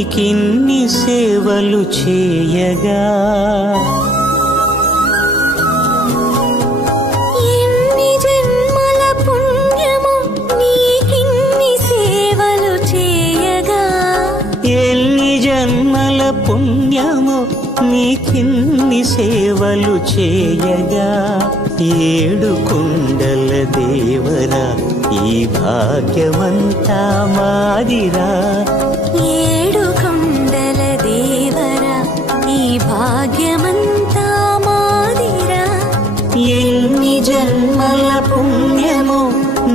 నీకిన్ని సేవలు చేయగా ఎన్ని జన్మల పుణ్యము నీకిన్ని సేవలు చేయగా ఎన్ని జన్మల పుణ్యము నీకిన్ని సేవలు చేయగా ఏడు కొండల దేవరా ఈ భాగ్యమంతా మాదిరా ఏడు కొండల దేవరా ఈ భాగ్యమంతా మాదిరా ఎన్ని జన్మల పుణ్యము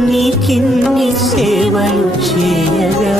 నీకిన్ని సేవలు చేయగా